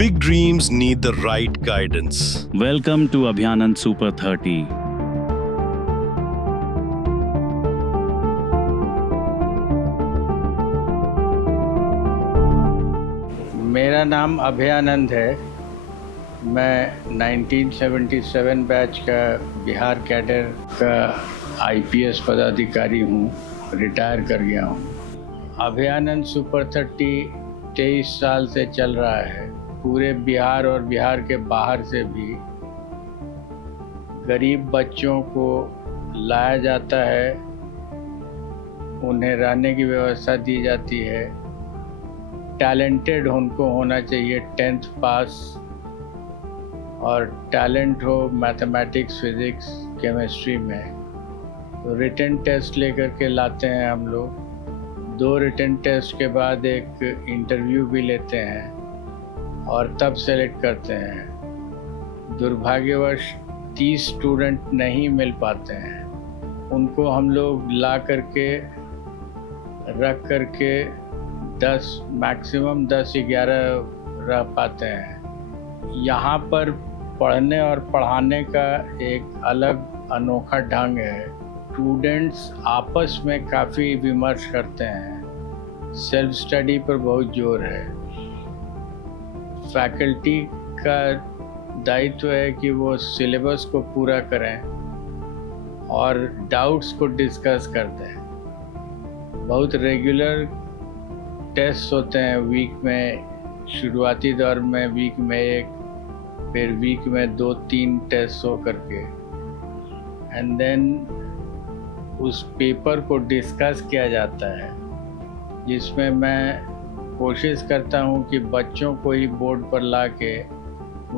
Big dreams need the right guidance. Welcome to Abhiyanand Super 30. मेरा नाम अभयानंद है। मैं 1977 बैच का बिहार कैडर का आईपीएस पदाधिकारी हूँ, रिटायर कर गया हूँ। अभयानंद सुपर 30 23 साल से चल रहा है। पूरे बिहार और बिहार के बाहर से भी गरीब बच्चों को लाया जाता है, उन्हें रहने की व्यवस्था दी जाती है। टैलेंटेड उनको होना चाहिए, 10th पास, और टैलेंट हो मैथमेटिक्स, फिज़िक्स, केमिस्ट्री में। तो रिटन टेस्ट लेकर के लाते हैं हम लोग। 2 रिटन टेस्ट के बाद एक इंटरव्यू भी लेते हैं और तब सेलेक्ट करते हैं। दुर्भाग्यवश 30 स्टूडेंट नहीं मिल पाते हैं, उनको हम लोग ला करके रख करके 10 मैक्सिमम 10-11 रह पाते हैं। यहाँ पर पढ़ने और पढ़ाने का एक अलग अनोखा ढंग है। स्टूडेंट्स आपस में काफ़ी विमर्श करते हैं। सेल्फ स्टडी पर बहुत जोर है। फैकल्टी का दायित्व है कि वो सिलेबस को पूरा करें और डाउट्स को डिस्कस करते हैं। बहुत रेगुलर टेस्ट होते हैं वीक में। शुरुआती दौर में वीक में 1, फिर वीक में 2-3 टेस्ट हो करके, एंड देन उस पेपर को डिस्कस किया जाता है, जिसमें मैं कोशिश करता हूँ कि बच्चों को ही बोर्ड पर ला के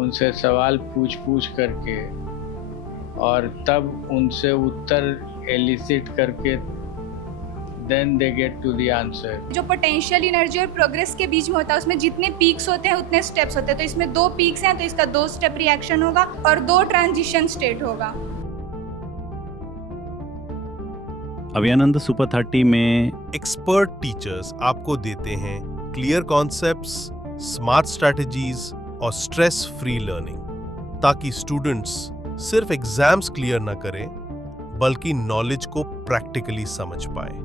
उनसे सवाल पूछ करके और तब उनसे उत्तर एलिसिट करके then they get to the answer. जो पोटेंशियल एनर्जी और प्रोग्रेस के बीच में होता है, उसमें जितने पीक्स होते हैं उतने स्टेप्स होते हैं। तो इसमें 2 पीक्स हैं, तो इसका 2 स्टेप रिएक्शन होगा और 2 ट्रांजिशन स्टेट होगा। अभयानंद सुपर 30 में एक्सपर्ट टीचर्स आपको देते हैं क्लियर कॉन्सेप्ट्स, स्मार्ट स्ट्रैटेजीज और स्ट्रेस फ्री लर्निंग, ताकि स्टूडेंट्स सिर्फ एग्जाम्स क्लियर ना करें बल्कि नॉलेज को प्रैक्टिकली समझ पाए।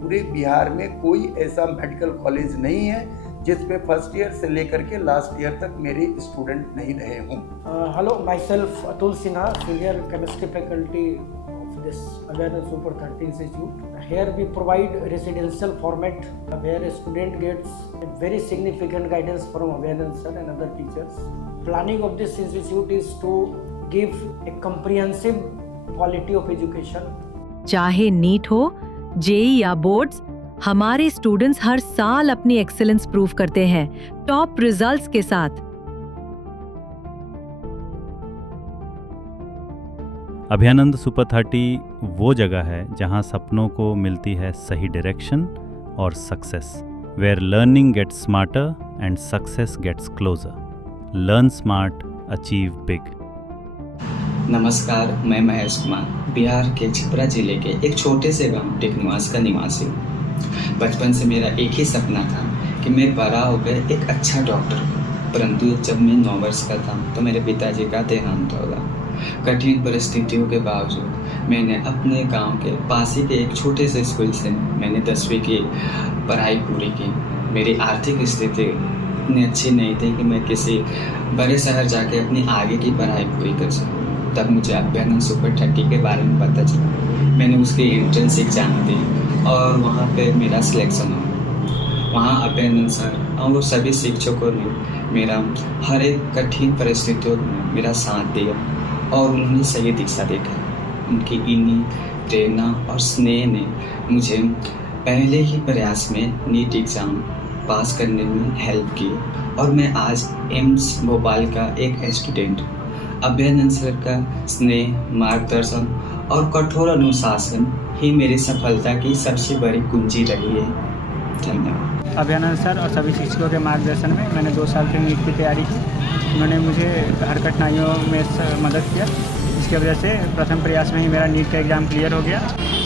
पूरे बिहार में कोई ऐसा मेडिकल कॉलेज नहीं है जिसमें फर्स्ट ईयर से लेकर के लास्ट ईयर तक मेरे स्टूडेंट नहीं रहे हों। Hello, myself Atul Sinha, senior chemistry faculty of this Abhiyanand Super 30 Institute. Here we provide residential format where a student gets a very significant guidance from Abhiyanand sir and other teachers. Planning of this institute is to give a comprehensive quality of education. चाहे NEET हो, JEE या boards, हमारे students हर साल अपनी excellence prove करते हैं top results के साथ। अभयानंद सुपर 30 वो जगह है जहां सपनों को मिलती है सही डायरेक्शन और success, where learning gets smarter and success gets closer. Learn smart, achieve big. नमस्कार, मैं महेश कुमार बिहार के छपरा जिले के एक छोटे से गांव टेकनिवास का निवासी हूँ। बचपन से मेरा एक ही सपना था कि मैं बड़ा होकर एक अच्छा डॉक्टर हूँ, परंतु जब मैं 9 वर्ष का था तो मेरे पिताजी का देहांत हो गया। कठिन परिस्थितियों के बावजूद मैंने अपने गांव के पास ही के एक छोटे से स्कूल से मैंने 10वीं की पढ़ाई पूरी की। मेरी आर्थिक स्थिति इतनी अच्छी नहीं थी कि मैं किसी बड़े शहर जाके अपनी आगे की पढ़ाई पूरी कर सकूँ। तब मुझे अभयानंद सुपर 30 के बारे में पता चला। मैंने उसकी एंट्रेंस एग्जाम दी और वहाँ पे मेरा सिलेक्शन हुआ। वहाँ अभयानंद सर और वो सभी शिक्षकों ने मेरा हर एक कठिन परिस्थितियों में मेरा साथ दिया और उन्होंने सही दिशा देखा। उनकी इन्हीं प्रेरणा और स्नेह ने मुझे पहले ही प्रयास में नीट एग्ज़ाम पास करने में हेल्प की और मैं आज एम्स भोपाल का एक स्टूडेंट हूँ। अभयानंद सर का स्नेह, मार्गदर्शन और कठोर अनुशासन ही मेरी सफलता की सबसे बड़ी कुंजी रही है। धन्यवाद। अभयानंद सर और सभी शिक्षकों के मार्गदर्शन में मैंने 2 साल की नीट की तैयारी की। उन्होंने मुझे हर कठिनाइयों में मदद किया, जिसकी वजह से प्रथम प्रयास में ही मेरा नीट का एग्ज़ाम क्लियर हो गया।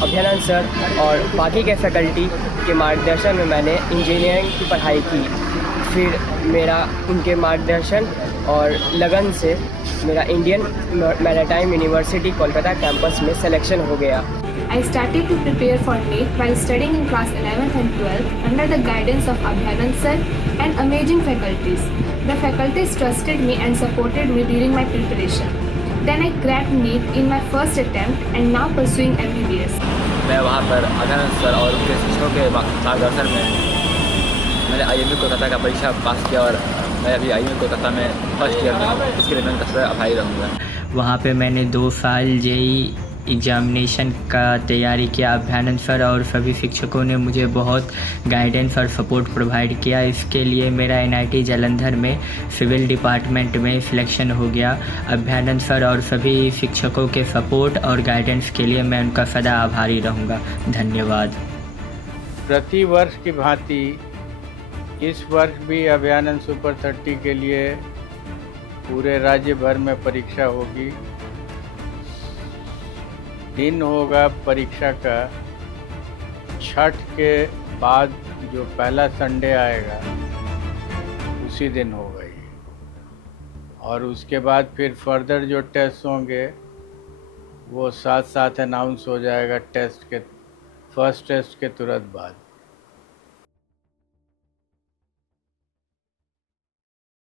अभयानंद सर और बाकी के फैकल्टी के मार्गदर्शन में मैंने इंजीनियरिंग की पढ़ाई की। फिर मेरा उनके मार्गदर्शन और लगन से मेरा Indian maritime university Kolkata campus में सिलेक्शन हो गया। I started to prepare for NEET while studying in class 11th and 12th under the guidance of Abhyanand sir and amazing faculties. The faculties trusted me and supported me during my preparation. Then I cracked NEET in my first attempt and now pursuing MBBS. मैं वहाँ पर Abhayanand sir और उनके शिक्षकों के मार्गदर्शन में मैंने IMU कोलकाता का परीक्षा पास किया और मैं अभी IMU कोलकाता में फर्स्ट ईयर में हूँ। इसके लिए मैं उनका सदा आभारी रहूँगा। वहाँ पे मैंने 2 साल जेई एग्जामिनेशन का तैयारी किया। अभ्यानंद सर और सभी शिक्षकों ने मुझे बहुत गाइडेंस और सपोर्ट प्रोवाइड किया। इसके लिए मेरा NIT जालंधर में सिविल डिपार्टमेंट में सिलेक्शन हो गया। अभ्यानंद सर और सभी शिक्षकों के सपोर्ट और गाइडेंस के लिए मैं उनका सदा आभारी रहूँगा। धन्यवाद। प्रति वर्ष की भांति इस वर्ष भी अभ्यानंद सुपर 30 के लिए पूरे राज्य भर में परीक्षा होगी। दिन होगा परीक्षा का छठ के बाद जो पहला संडे आएगा उसी दिन होगा ये, और उसके बाद फिर फर्दर जो टेस्ट होंगे वो साथ साथ अनाउंस हो जाएगा टेस्ट के फर्स्ट टेस्ट के तुरंत बाद।